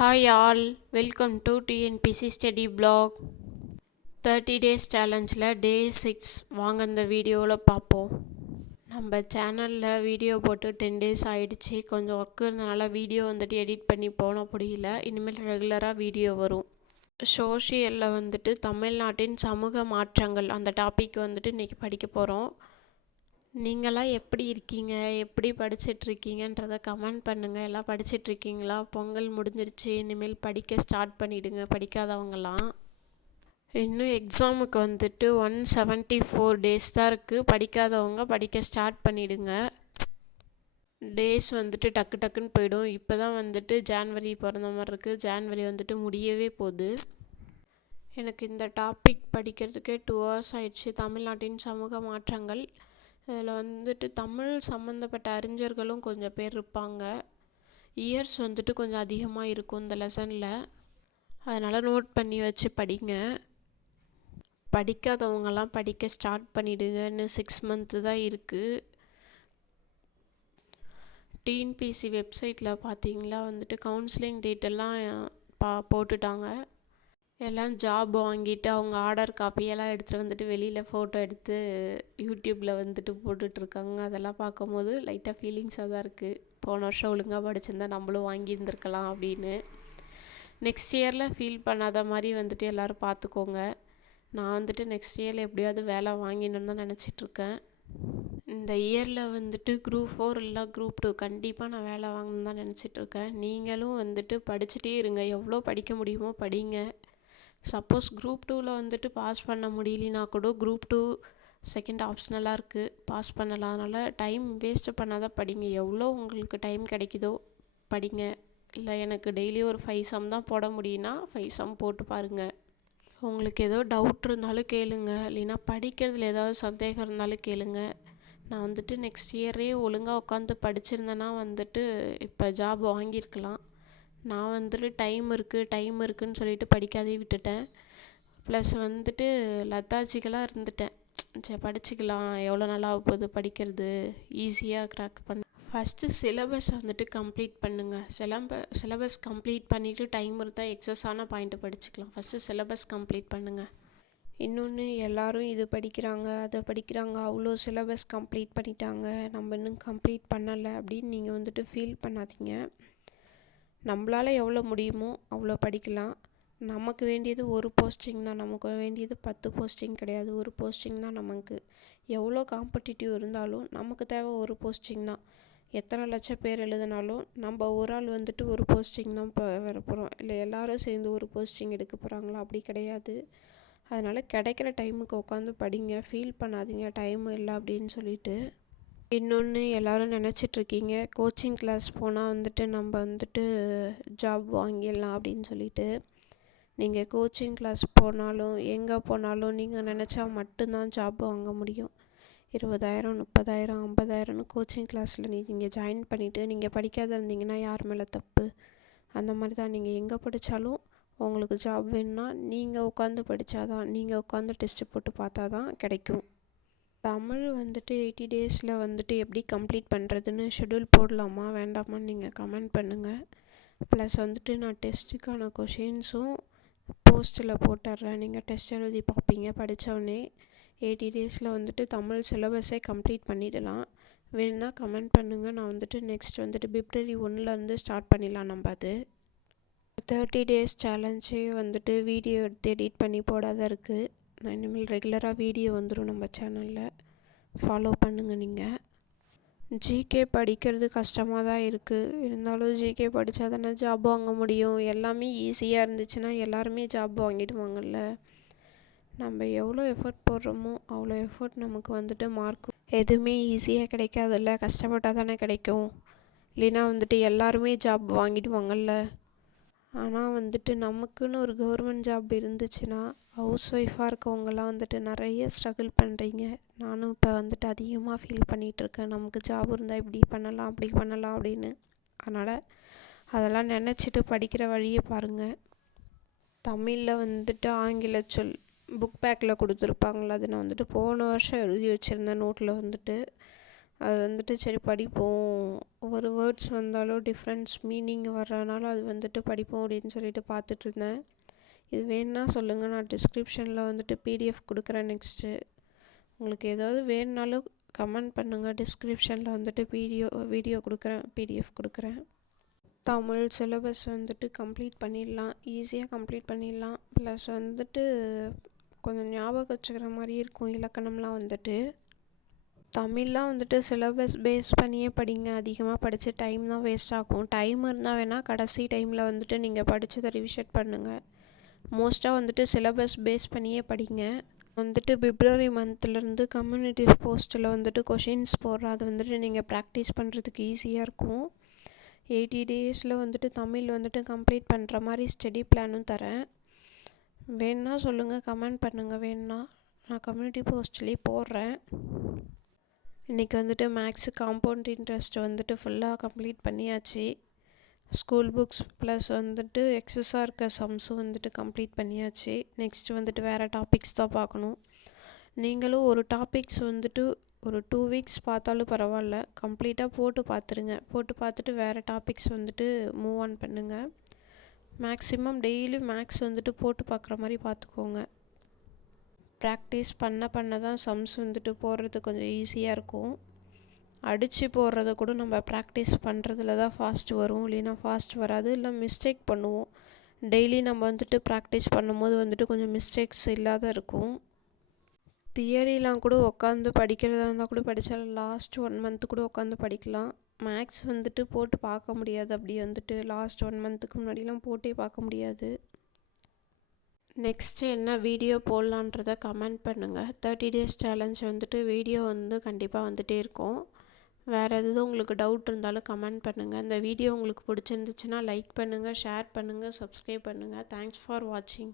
Hi all, welcome to TNPC Study Blog. 30 days சேலஞ்சில் டே 6 வாங்க இந்த வீடியோவில் பார்ப்போம். நம்ம சேனலில் வீடியோ போட்டு 10 days ஆகிடுச்சு. கொஞ்சம் ஒர்க் இருந்தனால வீடியோ எடிட் பண்ணி போன முடியல. இனிமேல் ரெகுலராக வீடியோ வரும். சோஷியலில் தமிழ்நாட்டின் சமூக மாற்றங்கள் அந்த டாபிக் இன்றைக்கி படிக்க போகிறோம். நீங்களாம் எப்படி இருக்கீங்க, எப்படி படிச்சிட்ருக்கீங்கன்றதை கமெண்ட் பண்ணுங்கள். எல்லாம் படிச்சிட்ருக்கீங்களா? பொங்கல் முடிஞ்சிருச்சு, இனிமேல் படிக்க ஸ்டார்ட் பண்ணிவிடுங்க படிக்காதவங்களாம். இன்னும் எக்ஸாமுக்கு 174 days தான் இருக்குது. படிக்காதவங்க படிக்க ஸ்டார்ட் பண்ணிவிடுங்க. டேஸ் டக்கு டக்குன்னு போயிடும். இப்போ தான் ஜான்வரி பிறந்த மாதிரி இருக்குது. ஜான்வரி முடியவே போகுது. எனக்கு இந்த டாபிக் படிக்கிறதுக்கே 2 hours ஆயிடுச்சு. தமிழ்நாட்டின் சமூக மாற்றங்கள். இதில் தமிழ் சம்மந்தப்பட்ட அறிஞர்களும் கொஞ்சம் பேர் இருப்பாங்க. இயர்ஸ் கொஞ்சம் அதிகமாக இருக்கும் இந்த லெசனில். அதனால் நோட் பண்ணி வச்சு படிங்க. படிக்காதவங்கெல்லாம் படிக்க ஸ்டார்ட் பண்ணிவிடுங்க. இன்னும் 6 months தான் இருக்குது. டிஎன்பிசி வெப்சைட்டில் பார்த்தீங்களா கவுன்சிலிங் டேட்டெல்லாம் போட்டுட்டாங்க. எல்லாம் ஜாப் வாங்கிட்டு அவங்க ஆர்டர் காப்பியெல்லாம் எடுத்துகிட்டு வெளியில் ஃபோட்டோ எடுத்து யூடியூப்பில் போட்டுட்ருக்காங்க. அதெல்லாம் பார்க்கும்போது லைட்டாக ஃபீலிங்ஸாக தான் இருக்குது. போன வருஷம் ஒழுங்காக படிச்சிருந்தா நம்மளும் வாங்கியிருந்துருக்கலாம் அப்படின்னு. நெக்ஸ்ட் இயரில் ஃபீல் பண்ணாத மாதிரி எல்லோரும் பார்த்துக்கோங்க. நான் நெக்ஸ்ட் இயரில் எப்படியாவது வேலை வாங்கிடணுன்னு தான் நினச்சிட்ருக்கேன். இந்த இயரில் குரூப் 4 இல்லை குரூப் 2 கண்டிப்பாக நான் வேலை வாங்கணுன்னு தான் நினச்சிட்ருக்கேன். நீங்களும் படிச்சுட்டே இருங்க. எவ்வளோ படிக்க முடியுமோ படிங்க. சப்போஸ் குரூப் 2ல் பாஸ் பண்ண முடியலனா கூட குரூப் 2 செகண்ட் ஆப்ஷனலாக இருக்குது, பாஸ் பண்ணலாம். அதனால் டைம் வேஸ்ட்டு பண்ணாதான் படிங்க. எவ்வளோ உங்களுக்கு டைம் கிடைக்குதோ படிங்க. இல்லை எனக்கு டெய்லி ஒரு 5 sum தான் போட முடியும்னா 5 sum போட்டு பாருங்கள். உங்களுக்கு ஏதோ டவுட் இருந்தாலும் கேளுங்க. இல்லைன்னா படிக்கிறதுல ஏதாவது சந்தேகம் இருந்தாலும் கேளுங்க. நான் நெக்ஸ்ட் இயரே ஒழுங்காக உட்காந்து படிச்சிருந்தேன்னா இப்போ ஜாப் வாங்கியிருக்கலாம். நான் டைம் இருக்குதுன்னு சொல்லிட்டு படிக்காதே விட்டுட்டேன். ப்ளஸ் லத்தாஜிக்கலாக இருந்துட்டேன். சரி படிச்சுக்கலாம், எவ்வளோ நாளாக போகுது படிக்கிறது, ஈஸியாக க்ராக் பண்ண. ஃபஸ்ட்டு சிலபஸ் கம்ப்ளீட் பண்ணுங்கள். சிலபஸ் கம்ப்ளீட் பண்ணிவிட்டு டைம் இருந்தால் எக்ஸஸான பாயிண்ட்டு படிச்சுக்கலாம். ஃபஸ்ட்டு சிலபஸ் கம்ப்ளீட் பண்ணுங்கள். இன்னொன்று, எல்லோரும் இது படிக்கிறாங்க அதை படிக்கிறாங்க, அவ்வளோ சிலபஸ் கம்ப்ளீட் பண்ணிட்டாங்க, நம்ம இன்னும் கம்ப்ளீட் பண்ணலை அப்படின்னு நீங்கள் ஃபீல் பண்ணாதீங்க. நம்மளால் எவ்வளோ முடியுமோ அவ்வளோ படிக்கலாம். நமக்கு வேண்டியது ஒரு போஸ்டிங் தான். நமக்கு வேண்டியது 10 போஸ்டிங் கிடையாது. ஒரு போஸ்டிங் தான் நமக்கு. எவ்வளோ காம்படிட்டிவ் இருந்தாலும் நமக்கு தேவை ஒரு போஸ்டிங் தான். எத்தனை லட்சம் பேர் எழுதினாலும் நம்ம ஒரு ஆள் ஒரு போஸ்டிங் தான் இப்போ வர போகிறோம். இல்லை எல்லோரும் சேர்ந்து ஒரு போஸ்டிங் எடுக்க போகிறாங்களா? அப்படி கிடையாது. அதனால் கிடைக்கிற டைமுக்கு உட்காந்து படிங்க. ஃபீல் பண்ணாதீங்க டைம் இல்லை அப்படின்னு சொல்லிட்டு. இன்னொன்று, எல்லோரும் நினச்சிட்ருக்கீங்க கோச்சிங் கிளாஸ் போனால் நம்ம ஜாப் வாங்கிடலாம் அப்படின்னு சொல்லிட்டு. நீங்கள் கோச்சிங் கிளாஸ் போனாலும் எங்கே போனாலும் நீங்கள் நினச்சா மட்டும்தான் ஜாப் வாங்க முடியும். 20,000 30,000 50,000 கோச்சிங் கிளாஸில் நீங்கள் ஜாயின் பண்ணிவிட்டு நீங்கள் படிக்காத இருந்தீங்கன்னா யார் மேலே தப்பு? அந்த மாதிரி தான். நீங்கள் எங்கே படித்தாலும் உங்களுக்கு ஜாப் வேணும்னா நீங்கள் உட்காந்து படித்தாதான், நீங்கள் உட்காந்து டெஸ்ட்டு போட்டு பார்த்தா தான் கிடைக்கும். தமிழ் 80 daysல எப்படி கம்ப்ளீட் பண்ணுறதுன்னு ஷெட்யூல் போடலாமா வேண்டாமான்னு நீங்கள் கமெண்ட் பண்ணுங்கள். ப்ளஸ் நான் டெஸ்ட்டுக்கான கொஷின்ஸும் போஸ்ட்டில் போட்டுடுறேன். நீங்கள் டெஸ்ட் எழுதி பார்ப்பீங்க. படித்தோடனே 80 daysல தமிழ் சிலபஸே கம்ப்ளீட் பண்ணிடலாம். வேணும்னா கமெண்ட் பண்ணுங்கள். நான் நெக்ஸ்ட் பிப்ரவரி 1லேருந்து ஸ்டார்ட் பண்ணிடலாம் நம்ம. அது 30 days சேலஞ்சே வீடியோ எடுத்து எடிட் பண்ணி போடாத இருக்குது. நான் இனிமேல் ரெகுலராக வீடியோ வந்துடும் நம்ம சேனலில். ஃபாலோ பண்ணுங்கள். நீங்கள் ஜிகே படிக்கிறது கஷ்டமாக தான் இருக்குது. இருந்தாலும் ஜிகே படித்தா தானே ஜாப் வாங்க முடியும். எல்லாமே ஈஸியாக இருந்துச்சுன்னா எல்லாருமே ஜாப் வாங்கிடுவாங்கல்ல. நம்ம எவ்வளோ எஃபர்ட் போடுறோமோ அவ்வளோ எஃபர்ட் நமக்கு மார்க். எதுவுமே ஈஸியாக கிடைக்காதுல்ல, கஷ்டப்பட்டால் தானே கிடைக்கும். இல்லைன்னா எல்லாருமே ஜாப் வாங்கிடுவாங்கல்ல. ஆனால் நமக்குன்னு ஒரு கவர்மெண்ட் ஜாப் இருந்துச்சுன்னா ஹவுஸ் ஒய்ஃபாக இருக்கவங்கலாம் நிறைய ஸ்ட்ரகிள் பண்ணுறீங்க. நானும் இப்போ அதிகமாக ஃபீல் பண்ணிகிட்ருக்கேன். நமக்கு ஜாப் இருந்தால் இப்படி பண்ணலாம் அப்படி பண்ணலாம் அப்படின்னு. அதனால் அதெல்லாம் நினச்சிட்டு படிக்கிற வழியை பாருங்கள். தமிழில் ஆங்கில சொல் புக் பேக்கில் கொடுத்துருப்பாங்களா, அது நான் போன வருஷம் எழுதி வச்சுருந்தேன் நோட்டில். அது வந்துட்டு சரி படிப்போம், ஒரு வேர்ட்ஸ் வந்தாலும் டிஃப்ரென்ஸ் மீனிங் வர்றதுனால அது வந்துட்டு படிப்போம் அப்படின்னு சொல்லிட்டு பார்த்துட்டு இருந்தேன். இது வேணுன்னா சொல்லுங்கள், நான் டிஸ்கிரிப்ஷனில் வந்துட்டு பிடிஎஃப் கொடுக்குறேன். நெக்ஸ்ட்டு உங்களுக்கு ஏதாவது வேணுனாலும் கமெண்ட் பண்ணுங்கள். டிஸ்கிரிப்ஷனில் வந்துட்டு வீடியோ கொடுக்குறேன், பிடிஎஃப் கொடுக்குறேன். தமிழ் சிலபஸ் வந்துட்டு கம்ப்ளீட் பண்ணிடலாம், ஈஸியாக கம்ப்ளீட் பண்ணிடலாம். ப்ளஸ் வந்துட்டு கொஞ்சம் ஞாபகம் வச்சுக்கிற மாதிரி இருக்கும். இலக்கணம்லாம் வந்துட்டு தமிழ்லாம் வந்துட்டு சிலபஸ் பேஸ் பண்ணியே படிங்க. அதிகமாக படித்து டைம் தான் வேஸ்ட் ஆகும். டைம் இருந்தால் வேணால் கடைசி டைமில் வந்துட்டு நீங்கள் படித்ததை ரிவிஷன் பண்ணுங்கள். மோஸ்ட்டாக வந்துட்டு சிலபஸ் பேஸ் பண்ணியே படிங்க. வந்துட்டு பிப்ரவரி மந்த்லேருந்து கம்யூனிட்டி போஸ்ட்டில் வந்துட்டு கொஷின்ஸ் போடுறேன். அது வந்துட்டு நீங்கள் ப்ராக்டிஸ் பண்ணுறதுக்கு ஈஸியாக இருக்கும். 80 days வந்துட்டு தமிழ் வந்துட்டு கம்ப்ளீட் பண்ணுற மாதிரி ஸ்டடி பிளானும் தரேன். வேணுன்னா சொல்லுங்கள், கமெண்ட் பண்ணுங்கள். வேணுன்னா நான் கம்யூனிட்டி போஸ்ட்லேயே போடுறேன். இன்றைக்கி வந்துட்டு மேக்ஸு காம்பவுண்ட் இன்ட்ரெஸ்ட் வந்துட்டு ஃபுல்லாக கம்ப்ளீட் பண்ணியாச்சு. ஸ்கூல் புக்ஸ் ப்ளஸ் வந்துட்டு எக்ஸஸாக இருக்க சம்ஸும் வந்துட்டு கம்ப்ளீட் பண்ணியாச்சு. நெக்ஸ்ட்டு வந்துட்டு வேறு டாபிக்ஸ் தான் பார்க்கணும். நீங்களும் ஒரு டாபிக்ஸ் வந்துட்டு ஒரு 2 weeks பார்த்தாலும் பரவாயில்ல, கம்ப்ளீட்டாக போட்டு பார்த்துருங்க. போட்டு பார்த்துட்டு வேறு டாபிக்ஸ் வந்துட்டு மூவ் ஆன் பண்ணுங்கள். மேக்ஸிமம் டெய்லி மேக்ஸ் வந்துட்டு போட்டு பார்க்குற மாதிரி பார்த்துக்கோங்க. ப்ராக்டிஸ் பண்ண தான் சம்ஸ் வந்துட்டு போடுறது கொஞ்சம் ஈஸியாக இருக்கும். அடித்து போடுறத கூட நம்ம ப்ராக்டிஸ் பண்ணுறதுல தான் ஃபாஸ்ட் வரும், இல்லைன்னா ஃபாஸ்ட் வராது, இல்லை மிஸ்டேக் பண்ணுவோம். டெய்லி நம்ம வந்துட்டு ப்ராக்டிஸ் பண்ணும்போது வந்துட்டு கொஞ்சம் மிஸ்டேக்ஸ் இல்லாத இருக்கும். தியரிலாம் கூட உட்காந்து படிக்கிறதா இருந்தால் கூட படித்தாலும் லாஸ்ட் 1 month கூட உட்காந்து படிக்கலாம். மேக்ஸ் வந்துட்டு போட்டு பார்க்க முடியாது. அப்படி வந்துட்டு லாஸ்ட் 1 monthக்கு முன்னாடிலாம் போட்டே பார்க்க முடியாது. நெக்ஸ்ட்டு என்ன வீடியோ போடலான்றதை கமெண்ட் பண்ணுங்கள். 30 days சேலஞ்ச் வந்துட்டு வீடியோ வந்து கண்டிப்பாக வந்துகிட்டே இருக்கும். வேறு எதுவும் உங்களுக்கு டவுட் இருந்தாலும் கமெண்ட் பண்ணுங்கள். இந்த வீடியோ உங்களுக்கு பிடிச்சிருந்துச்சுன்னா லைக் பண்ணுங்கள், ஷேர் பண்ணுங்கள், சப்ஸ்கிரைப் பண்ணுங்கள். தேங்க்ஸ் ஃபார் வாட்சிங்.